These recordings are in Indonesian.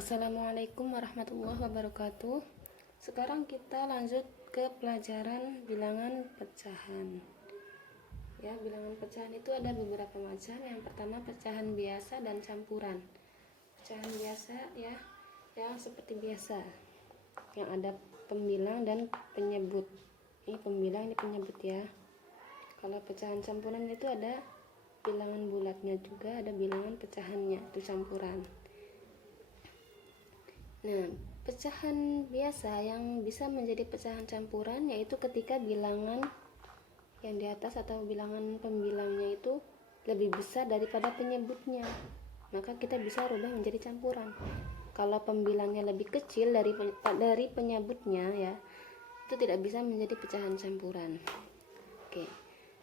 Assalamualaikum warahmatullahi wabarakatuh. Sekarang kita lanjut ke pelajaran bilangan pecahan. Ya, bilangan pecahan itu ada beberapa macam. Yang pertama pecahan biasa dan campuran. Pecahan biasa ya, yang seperti biasa, yang ada pembilang dan penyebut. Ini pembilang, ini penyebut ya. Kalau pecahan campuran itu ada bilangan bulatnya juga, ada bilangan pecahannya, itu campuran. Nah, pecahan biasa yang bisa menjadi pecahan campuran yaitu ketika bilangan yang di atas atau bilangan pembilangnya itu lebih besar daripada penyebutnya, maka kita bisa rubah menjadi campuran. Kalau pembilangnya lebih kecil dari penyebutnya ya, itu tidak bisa menjadi pecahan campuran. Oke,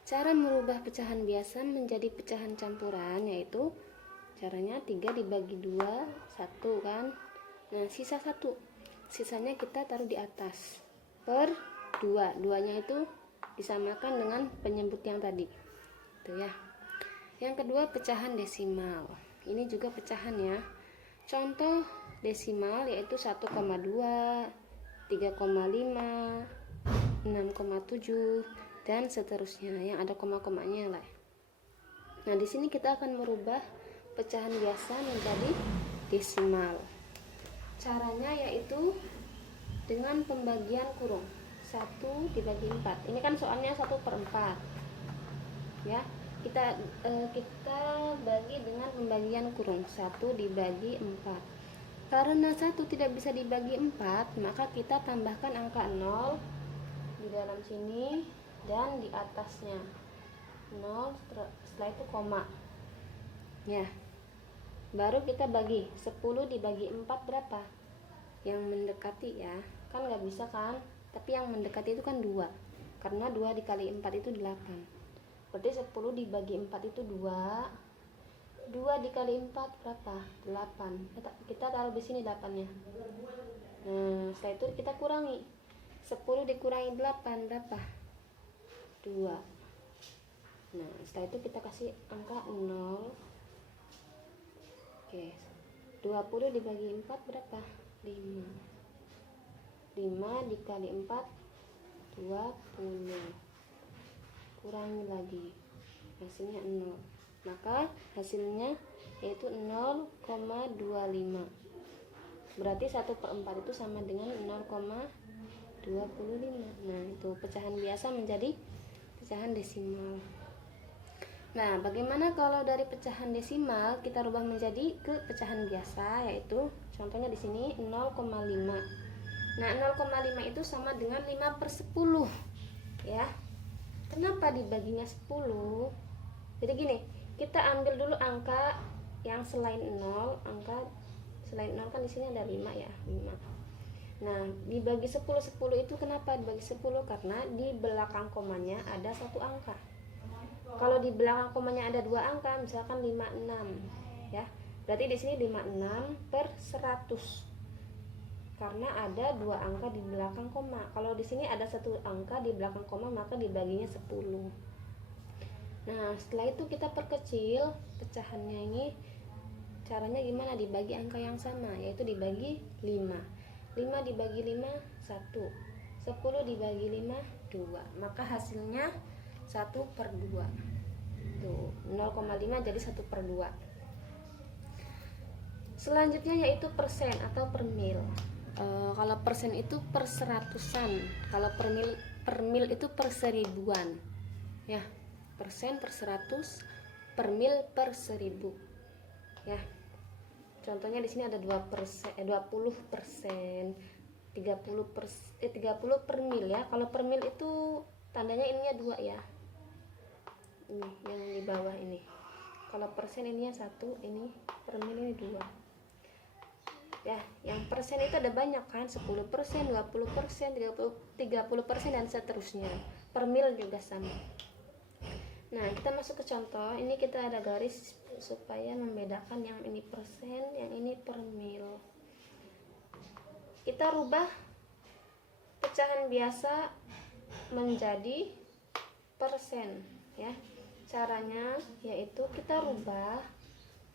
cara merubah pecahan biasa menjadi pecahan campuran yaitu caranya 3 dibagi 2, 1 kan. Nah, sisa 1, sisanya kita taruh di atas per 2, 2-nya itu disamakan dengan penyebut yang tadi itu ya. Yang kedua pecahan desimal, ini juga pecahan ya. Contoh desimal yaitu 1,2, 3,5, 6,7 dan seterusnya yang ada koma-komanya lah. Nah, di sini kita akan merubah pecahan biasa menjadi desimal. Caranya yaitu dengan pembagian kurung 1 dibagi 4. Ini kan soalnya 1/4 ya. Kita bagi dengan pembagian kurung 1 dibagi 4. Karena 1 tidak bisa dibagi 4, maka kita tambahkan angka 0 di dalam sini dan di atasnya 0, setelah itu koma ya. Baru kita bagi 10 dibagi 4 berapa? Yang mendekati ya, kan nggak bisa kan, tapi yang mendekati itu kan 2, karena 2 dikali 4 itu 8, berarti 10 dibagi 4 itu 2, 2 dikali 4 berapa? 8. Kita taruh di sini 8 nya. Nah, setelah itu kita kurangi 10 dikurangi 8 berapa? 2. Nah, setelah itu kita kasih angka 0. Oke, 20 dibagi 4 berapa? 5. 5 dikali 4 20. Kurangi lagi, hasilnya 0. Maka hasilnya yaitu 0,25. Berarti 1/4 itu sama dengan 0,25. Nah, itu pecahan biasa menjadi pecahan desimal. Nah, bagaimana kalau dari pecahan desimal kita rubah menjadi ke pecahan biasa, yaitu contohnya di sini 0,5. Nah, 0,5 itu sama dengan 5/10 ya. Kenapa dibaginya 10? Jadi gini, kita ambil dulu angka yang selain 0, angka selain 0 kan di sini ada 5 ya, 5. Nah, dibagi 10, 10 itu kenapa dibagi 10? Karena di belakang komanya ada satu angka. Kalau di belakang komanya ada 2 angka, misalkan 56 ya. Berarti di sini 56/100. Karena ada 2 angka di belakang koma. Kalau di sini ada 1 angka di belakang koma, maka dibaginya 10. Nah, setelah itu kita perkecil pecahannya ini. Caranya gimana? Dibagi angka yang sama, yaitu dibagi 5. 5 dibagi 5 1. 10 dibagi 5 2. Maka hasilnya 1/2. Tuh, 0,5 jadi 1/2. Selanjutnya yaitu persen atau per mil. Kalau persen itu per seratusan, kalau per mil itu per seribuan ya. Persen per 100, per mil per 1000 ya. Contohnya di sini ada 20%, 30 per mil ya. Kalau per mil itu tandanya ininya 2 ya, ini yang di bawah ini. Kalau persen ininya 1, ini per mil ini 2 ya. Yang persen itu ada banyak kan, 10%, 20%, 30% dan seterusnya. Per mil juga sama. Nah, kita masuk ke contoh. Ini kita ada garis supaya membedakan yang ini persen, yang ini per mil. Kita rubah pecahan biasa menjadi persen ya. Caranya yaitu kita rubah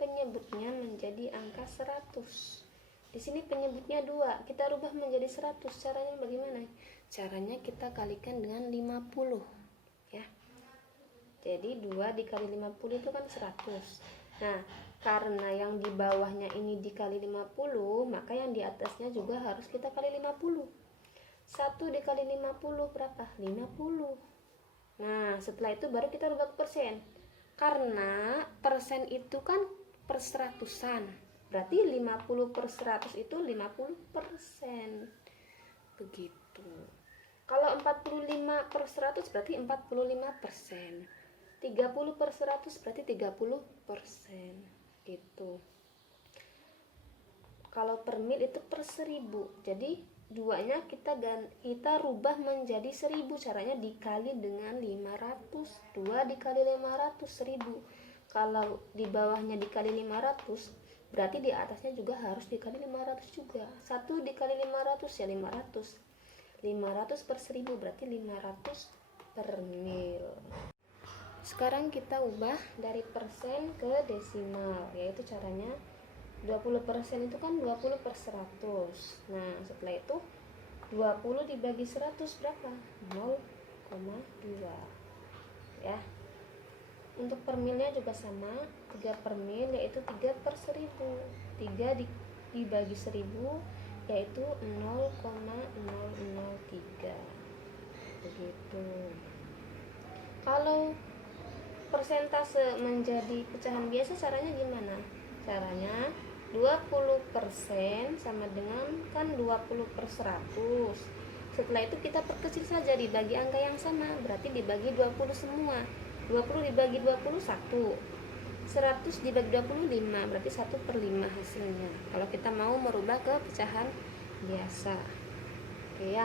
penyebutnya menjadi angka 100. Di sini penyebutnya 2, kita rubah menjadi 100. Caranya bagaimana? Caranya kita kalikan dengan 50 ya. Jadi 2 dikali 50 itu kan 100. Nah, karena yang di bawahnya ini dikali 50, maka yang di atasnya juga harus kita kali 50. 1 dikali 50 berapa? 50. Nah, setelah itu baru kita rubah ke persen. Karena persen itu kan per seratusan. Berarti 50 per 100 itu 50%. Begitu. Kalau 45 per 100 berarti 45%. 30 per 100 berarti 30%. Gitu. Kalau per mil itu per 1000. Jadi duanya kita rubah menjadi 1000. Caranya dikali dengan 500. 2 dikali 500 1000. Kalau di bawahnya dikali 500, berarti di atasnya juga harus dikali 500 juga. 1 dikali 500 ya 500. 500 per 1000 berarti 500 per mil. Sekarang kita ubah dari persen ke desimal, yaitu caranya 20% itu kan 20 per 100. Nah, setelah itu 20 dibagi 100 berapa? 0,2 ya. Untuk per milnya juga sama, 3 per mil yaitu 3 per 1000. 3 dibagi 1000 yaitu 0,003. Begitu. Kalau persentase menjadi pecahan biasa caranya gimana? Caranya 20% sama dengan kan 20 per 100. Setelah itu kita perkecil saja dibagi angka yang sama, berarti dibagi 20 semua. 20 dibagi 20 1. 100 dibagi 25 berarti 1 per 5 hasilnya. Kalau kita mau merubah ke pecahan biasa. Oke ya.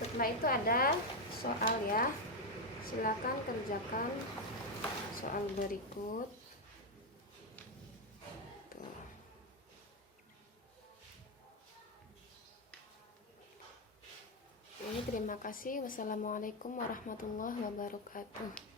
Setelah itu ada soal ya. Silakan kerjakan soal berikut. Ini terima kasih. Wassalamualaikum warahmatullahi wabarakatuh.